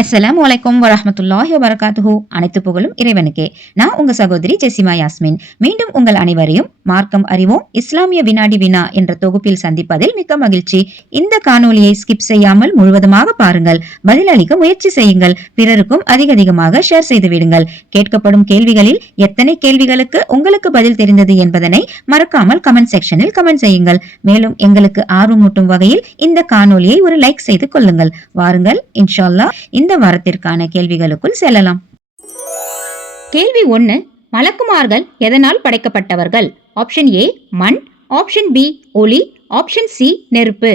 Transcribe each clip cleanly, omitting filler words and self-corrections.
அஸ்ஸலாமு அலைக்கும் வரஹ்மத்துல்லாஹி வபரகாத்துஹு. அனைத்து புகழும் இறைவனுக்கே. நான் உங்க சகோதரி ஜெசிமா யாஸ்மின். மீண்டும் உங்கள் அனைவரையும் மார்க்கம் அறிவோம் இஸ்லாமிய வினாடி வினா என்ற தொகுப்பில் சந்திப்பதில் மிக்க மகிழ்ச்சி. இந்த காணொலியை ஸ்கிப் செய்யாமல் முழுவதுமாக பாருங்கள். பதிலளிக்க முயற்சி செய்யுங்கள். பிறருக்கும் அதிகமாக ஷேர் செய்து விடுங்கள். கேட்கப்படும் கேள்விகளில் எத்தனை கேள்விகளுக்கு உங்களுக்கு பதில் தெரிந்தது என்பதனை மறக்காமல் கமெண்ட் செக்ஷனில் கமெண்ட் செய்யுங்கள். மேலும் எங்களுக்கு ஆர்வமூட்டும் வகையில் இந்த காணொலியை ஒரு லைக் செய்து கொள்ளுங்கள். வாருங்கள், இன்ஷா அல்லாஹ் இந்த வாரத்திற்கான கேள்விகளுக்குள் செல்லலாம். கேள்வி 1. மலக்குமார்கள் எதனால் படைக்கப்பட்டவர்கள்? ஆப்ஷன் ஏ மண், ஆப்ஷன் பி ஒளி, ஆப்ஷன் சி நெருப்பு.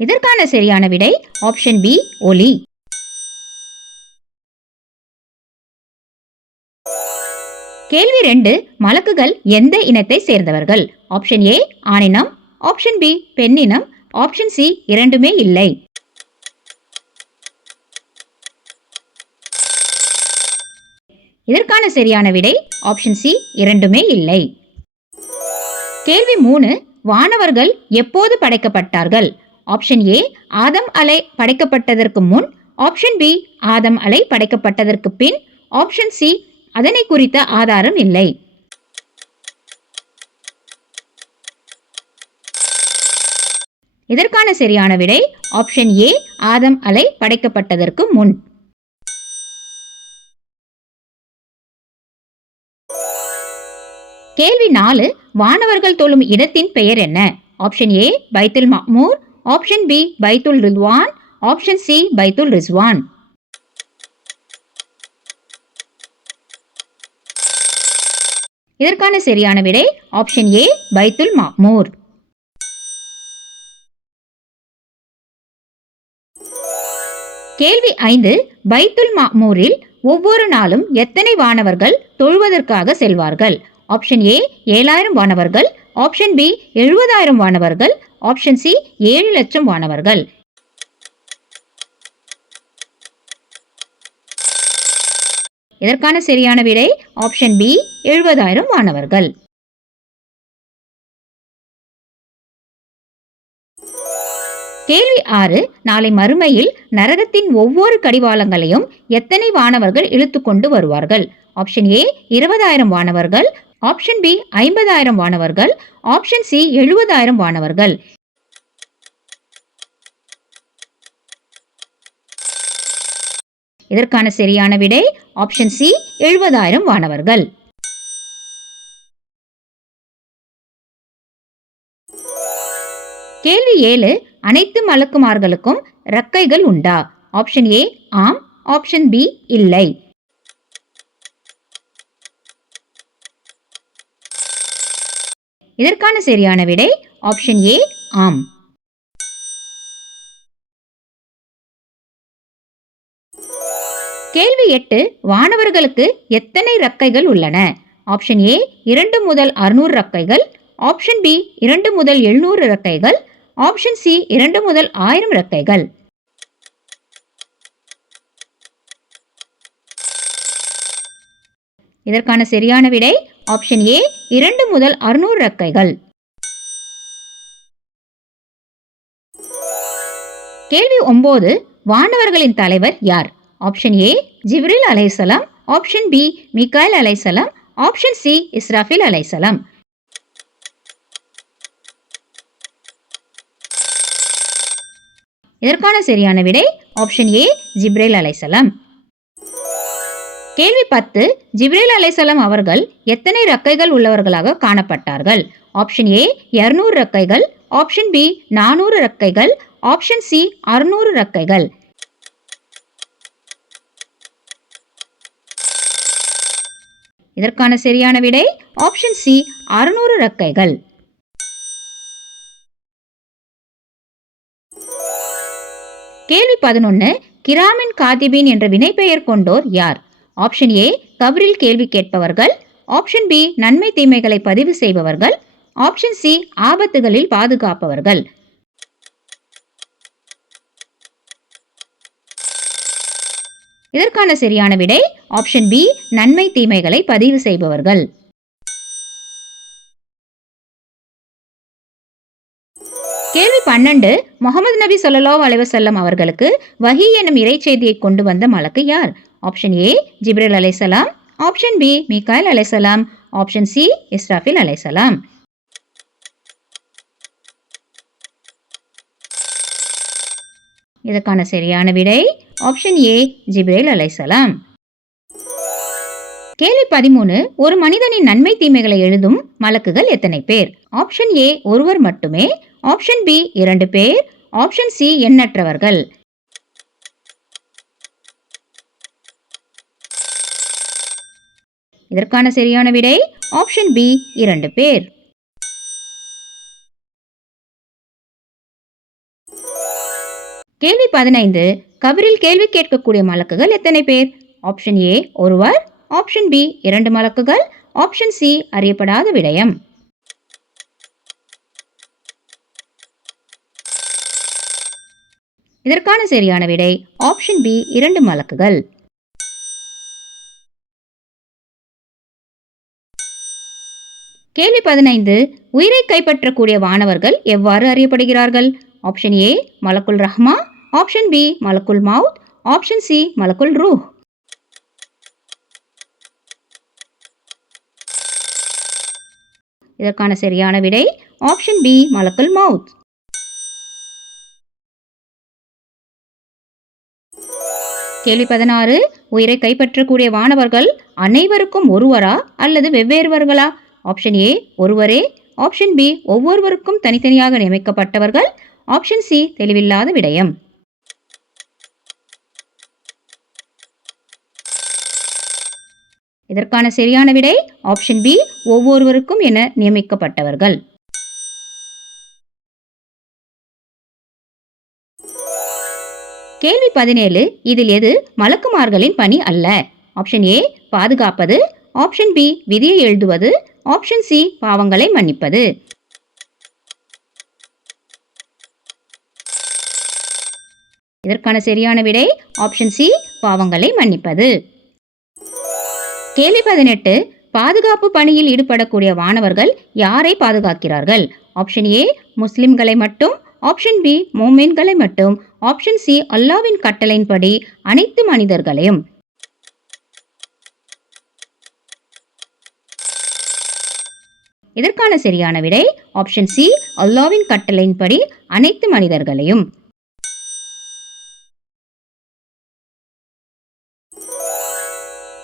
இதற்கான சரியான விடை ஆப்ஷன் பி ஒளி. கேள்வி 2. மலக்குகள் எந்த இனத்தை சேர்ந்தவர்கள்? ஆப்ஷன் ஏ ஆணினம், ஆப்ஷன் பி பெண்ணினம், ஆப்ஷன் சி இரண்டுமே இல்லை. இதற்கான சரியான விடை ஆப்ஷன் சி இரண்டுமே இல்லை. கேள்வி 3. வானவர்கள் எப்போது படைக்கப்பட்டார்கள்? ஆப்ஷன் ஏ ஆதம் அலை படைக்கப்பட்டதற்கு முன், ஆப்ஷன் பி ஆதம் அலை படைக்கப்பட்டதற்கு பின், ஆப்ஷன் சி அதனை குறித்த ஆதாரம் இல்லை. இதற்கான சரியான விடை ஆப்ஷன் ஏ ஆதம் அலை படைக்கப்பட்டதற்கு முன். கேள்வி 4. வானவர்கள் தொழும் இடத்தின் பெயர் என்ன? Option A Baitul மஅமூர், option B Baitul Rilwan, option C பைத்துல் ரிஸ்வான். இதற்கான சரியான விடை ஆப்ஷன் ஏ பைத்துல் மஅமூர். கேள்வி 5. பைத்துல் மஅமூரில் ஒவ்வொரு நாளும் எத்தனை வானவர்கள் தொழுவதற்காக செல்வார்கள்? ஆப்ஷன் ஏ 7000 வானவர்கள், ஆப்ஷன் பி 70000 வானவர்கள், ஆப்ஷன் சி 7 லட்சம் வானவர்கள். இதற்கான சரியான விடை ஆப்ஷன் பி 70000 வானவர்கள். கேள்வி 6. நாளை மறுமையில் நரகத்தின் ஒவ்வொரு கடிவாளங்களையும் எத்தனை வானவர்கள் இழுத்துக்கொண்டு வருவார்கள்? ஆப்ஷன் ஏ 20000 வானவர்கள், ஆப்ஷன் பி 50000 வானவர்கள், ஆப்ஷன் சி 70000 வானவர்கள். இதற்கான சரியான விடை ஆப்ஷன் சி 70000 வானவர்கள். கேள்வி 7. அனைத்து மலக்குமார்களுக்கும் இறக்கைகள் உண்டா? ஆப்ஷன் ஏ ஆம், ஆப்ஷன் பி இல்லை. இதற்கான சரியான விடை ஆப்ஷன் ஏ ஆம். கேள்வி 8. வானவர்களுக்கு எத்தனை இறக்கைகள் உள்ளன? ஆப்ஷன் ஏ 2 முதல் 600 இறக்கைகள், ஆப்ஷன் பி 2 முதல் 700 இறக்கைகள், ஆப்ஷன் சி 2 முதல் 1000 இறக்கைகள். இதற்கான சரியான விடை ஆப்ஷன் ஏ 2 முதல் 600 இறக்கைகள். கேள்வி 9. வானவர்களின் தலைவர் யார்? ஆப்ஷன் ஏ ஜிப்ரீல் அலைஹிஸ்ஸலாம், ஆப்ஷன் பி மீகாயில் அலைஹிஸ்ஸலாம், ஆப்ஷன் சி இஸ்ராஃபில் அலைஹிஸ்ஸலாம். இதற்கான சரியான விடை ஆப்ஷன் ஏ ஜிப்ரீல் அலைஹிஸ்ஸலாம். கேள்வி 10. ஜிப்ரீல் அலைஹிஸ்ஸலாம் அவர்கள் எத்தனை இறக்கைகள் உள்ளவர்களாக காணப்பட்டார்கள்? ஆப்ஷன் ஏ 200 இறக்கைகள், ஆப்ஷன் பி 400 இறக்கைகள், ஆப்ஷன் சி 600 இறக்கைகள். இதற்கான சரியான விடை ஆப்ஷன் சி 600 இறக்கைகள். கேள்வி 11. கிராமின் காதிபின் என்ற வினைப்பெயர் கொண்டோர் யார்? ஆப்ஷன் ஏ கபரில் கேள்வி கேட்பவர்கள், ஆப்ஷன் பி நன்மை தீமைகளை பதிவு செய்பவர்கள், ஆப்ஷன் சி ஆபத்துகளில் பாதுகாப்பவர்கள். இதற்கான சரியான விடை ஆப்ஷன் பி நன்மை தீமைகளை பதிவு செய்பவர்கள். கேள்வி 12. முகமது நபி ஸல்லல்லாஹு அலைஹி வஸல்லம் அவர்களுக்கு வஹி எனும் இறை செய்தியை கொண்டு வந்த மலக்கு யார்? ஆப்ஷன் ஏ ஜிப்ரீல் அலைஹிஸ்ஸலாம், ஆப்ஷன் பி மீகாயில் அலைஹிஸ்ஸலாம், ஆப்ஷன் சி இஸ்ராஃபில் அலைஹிஸ்ஸலாம். இதற்கான சரியான விடை ஆப்ஷன் ஏ ஜிப்ரீல் அலைஹிஸ்ஸலாம். கேள்வி 13. ஒரு மனிதனின் நன்மை தீமைகளை எழுதும் மலக்குகள் எத்தனை பேர்? ஆப்ஷன் ஏ ஒருவர் மட்டுமே, ஆப்ஷன் பி 2 பேர், ஆப்ஷன் சி எண்ணற்றவர்கள். இதற்கான சரியான விடை ஆப்ஷன் பி 2 பேர். கேள்வி 15. கபரில் கேள்வி கேட்கக்கூடிய மலக்குகள் எத்தனை பேர்? ஆப்ஷன் ஏ ஒருவர், ஆப்ஷன் பி 2 மலக்குகள், ஆப்ஷன் சி அறியப்படாத விடயம். இதற்கான சரியான விடை ஆப்ஷன் பி 2 மலக்குகள். கேள்வி 15. உயிரை கைப்பற்றக்கூடிய வானவர்கள் எவ்வாறு அறியப்படுகிறார்கள்? ஆப்ஷன் ஏ மலக்குல் ரஹ்மா, ஆப்ஷன் பி மலக்குல் மவுத், ஆப்ஷன் சி மலக்குல் ரூஹ். இதற்கான சரியான விடை ஆப்ஷன் பி மலக்குல் மவுத். கேள்வி 16. உயிரை கைப்பற்றக்கூடிய வானவர்கள் அனைவருக்கும் ஒருவரா அல்லது வெவ்வேறுவர்களா? ஆப்ஷன் ஏ ஒருவரே, ஆப்ஷன் பி ஒவ்வொருவருக்கும் தனித்தனியாக நியமிக்கப்பட்டவர்கள், ஆப்ஷன் சி தெளிவில்லாத விடயம். இதற்கான சரியான விடை ஆப்ஷன் பி ஒவ்வொருவருக்கும் என நியமிக்கப்பட்டவர்கள். கேள்வி 17. இதில் எது மலக்குமார்களின் பணி அல்ல? ஆப்ஷன் ஏ பாதுகாப்பது, ஆப்ஷன் பி விதியை எழுதுவது, ஆப்ஷன் சி பாவங்களை மன்னிப்பது. இதற்கான சரியான விடை ஆப்ஷன் சி பாவங்களை மன்னிப்பது. கேள்வி 18. பாதுகாப்பு பணியில் ஈடுபடக்கூடிய வானவர்கள் யாரை பாதுகாக்கிறார்கள்? ஆப்ஷன் ஏ முஸ்லிம்களை மட்டும், ஆப்ஷன் பி மோமீன்களை மட்டும், ஆப்ஷன் சி அல்லாஹ்வின் கட்டளையின்படி அனைத்து மனிதர்களையும். இதற்கான சரியான விடை ஆப்ஷன் சி அல்லாஹ்வின் கட்டளையின்படி அனைத்து மனிதர்களையும்.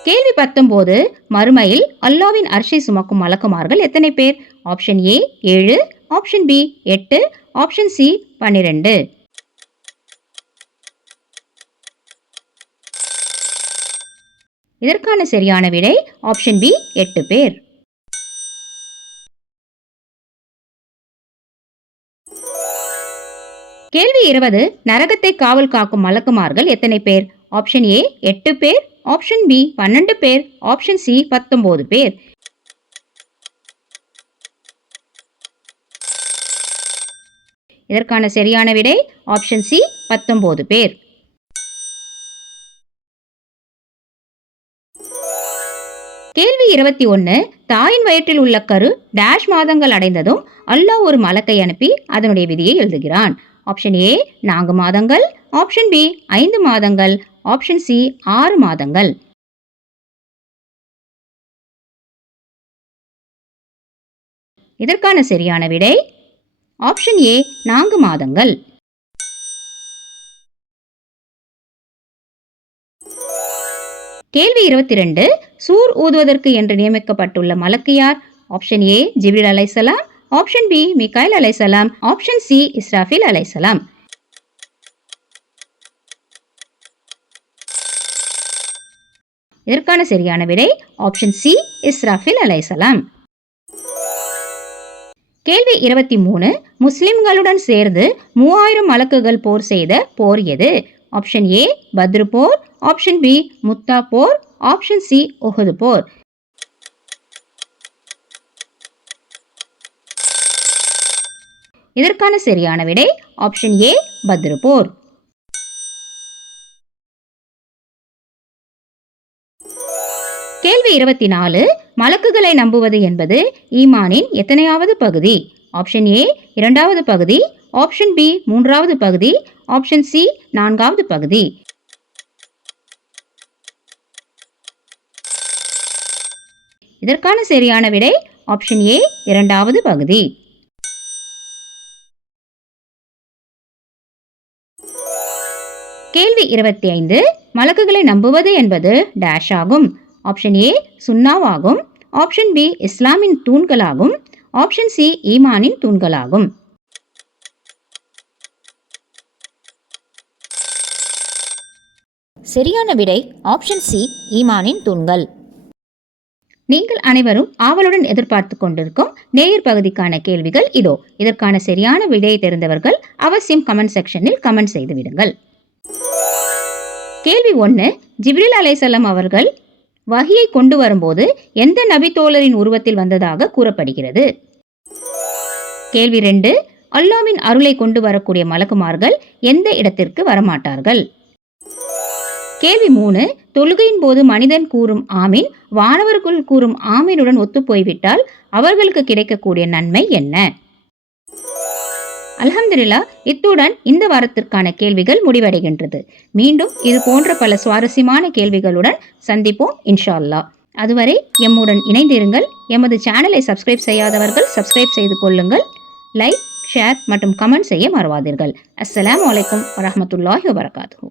கேள்வி 19. மறுமையில் அல்லாஹ்வின் அர்ஷை சுமக்கும் மலக்குமார்கள் எத்தனை பேர்? Option A 7, option B 8, option C 12. இதற்கான சரியான விடை ஆப்ஷன் பி 8 பேர். கேள்வி 20. நரகத்தை காவல் காக்கும் மலக்குமார்கள் எத்தனை பேர்? ஆப்ஷன் ஏ 8 பேர், ஆப்ஷன் பி 12 பேர், ஆப்ஷன் சி 19 பேர். இதற்கான சரியான விடை ஆப்ஷன் சி 19 பேர். கேள்வி 21. தாயின் வயிற்றில் உள்ள கரு டேஷ் மாதங்கள் அடைந்ததும் அல்லாஹ் ஒரு மலக்கை அனுப்பி அதனுடைய விதியை எழுதுகிறான். ஆப்ஷன் ஏ 4 மாதங்கள், ஆப்ஷன் பி 5 மாதங்கள், ஆப்ஷன் சி 6 மாதங்கள். இதற்கான சரியான விடை ஆப்ஷன் ஏ 4 மாதங்கள். கேள்வி 22. சூர் ஊதுவதற்கு என்று நியமிக்கப்பட்டுள்ள மலக்கு யார்? ஆப்ஷன் ஏ ஜிப்ரீல் அலைஹிஸ்ஸலாம், ஆப்ஷன் பி மீகாயில் அலைஹிஸ்ஸலாம், ஆப்ஷன் சி இஸ்ராஃபில் அலைஹிஸ்ஸலாம். இதற்கான சரியான விடை ஆப்ஷன் சி இஸ்ராஃபில் அலைஹிஸ்ஸலாம். கேள்வி 23. முஸ்லிம்களுடன் சேர்ந்து 3000 மலக்குகள் போர் செய்த போர் எது? ஆப்ஷன் ஏ பத்ர் போர், ஆப்ஷன் பி முத்தா போர், ஆப்ஷன் சி உஹது போர். இதற்கான சரியான விடை ஆப்ஷன் ஏ பத்ர் போர். கேள்வி 24. மலக்குகளை நம்புவது என்பது ஈமானின் எத்தனையாவது பகுதி? ஆப்ஷன் ஏ 2வது பகுதி, ஆப்ஷன் பி மூன்றாவது பகுதி, ஆப்ஷன் சி நான்காவது பகுதி. இதற்கான சரியான விடை ஆப்ஷன் ஏ இரண்டாவது பகுதி. கேள்வி 25. மலக்குகளை நம்புவது என்பது டேஷ் ஆகும். ஆப்ஷன் ஏ சுன்னாவாகும், ஆப்ஷன் பி இஸ்லாமின் தூண்களாகும், ஆப்ஷன் சி ஈமானின் தூண்களாகும். சரியான விடை ஆப்ஷன் சி ஈமானின் தூண்கள். நீங்கள் அனைவரும் ஆவலுடன் எதிர்பார்த்து கொண்டிருக்கும் நேயர் பகுதிக்கான கேள்விகள் இதோ. இதற்கான சரியான விடையை தெரிந்தவர்கள் அவசியம் கமெண்ட் செக்ஷனில் கமெண்ட் செய்து விடுங்கள். கேள்வி 1. ஜிப்ரீல் அலைஹிஸ்ஸலாம் அவர்கள் வஹியை கொண்டு வரும்போது எந்த நபி தோழரின் உருவத்தில் வந்ததாக கூறப்படுகிறது? கேள்வி 2. அல்லாஹ்வின் அருளை கொண்டு வரக்கூடிய மலக்குமார்கள் எந்த இடத்திற்கு வரமாட்டார்கள்? கேள்வி 3. தொழுகையின் போது மனிதன் கூறும் ஆமீன் வானவர்கள் கூறும் ஆமீனுடன் ஒத்து போய்விட்டால் அவர்களுக்கு கிடைக்கக்கூடிய நன்மை என்ன? அல்ஹம்துலில்லாஹ், இத்துடன் இந்த வாரத்திற்கான கேள்விகள் முடிவடைகின்றது. மீண்டும் இது போன்ற பல சுவாரஸ்யமான கேள்விகளுடன் சந்திப்போம் இன்ஷா அல்லாஹ். அதுவரை எம்முடன் இணைந்திருங்கள். எமது சேனலை சப்ஸ்கிரைப் செய்யாதவர்கள் சப்ஸ்கிரைப் செய்து கொள்ளுங்கள். லைக், ஷேர் மற்றும் கமெண்ட் செய்ய மறவாதீர்கள். அஸ்ஸலாமு அலைக்கும் வரஹ்மத்துல்லாஹி வபரகாத்துஹு.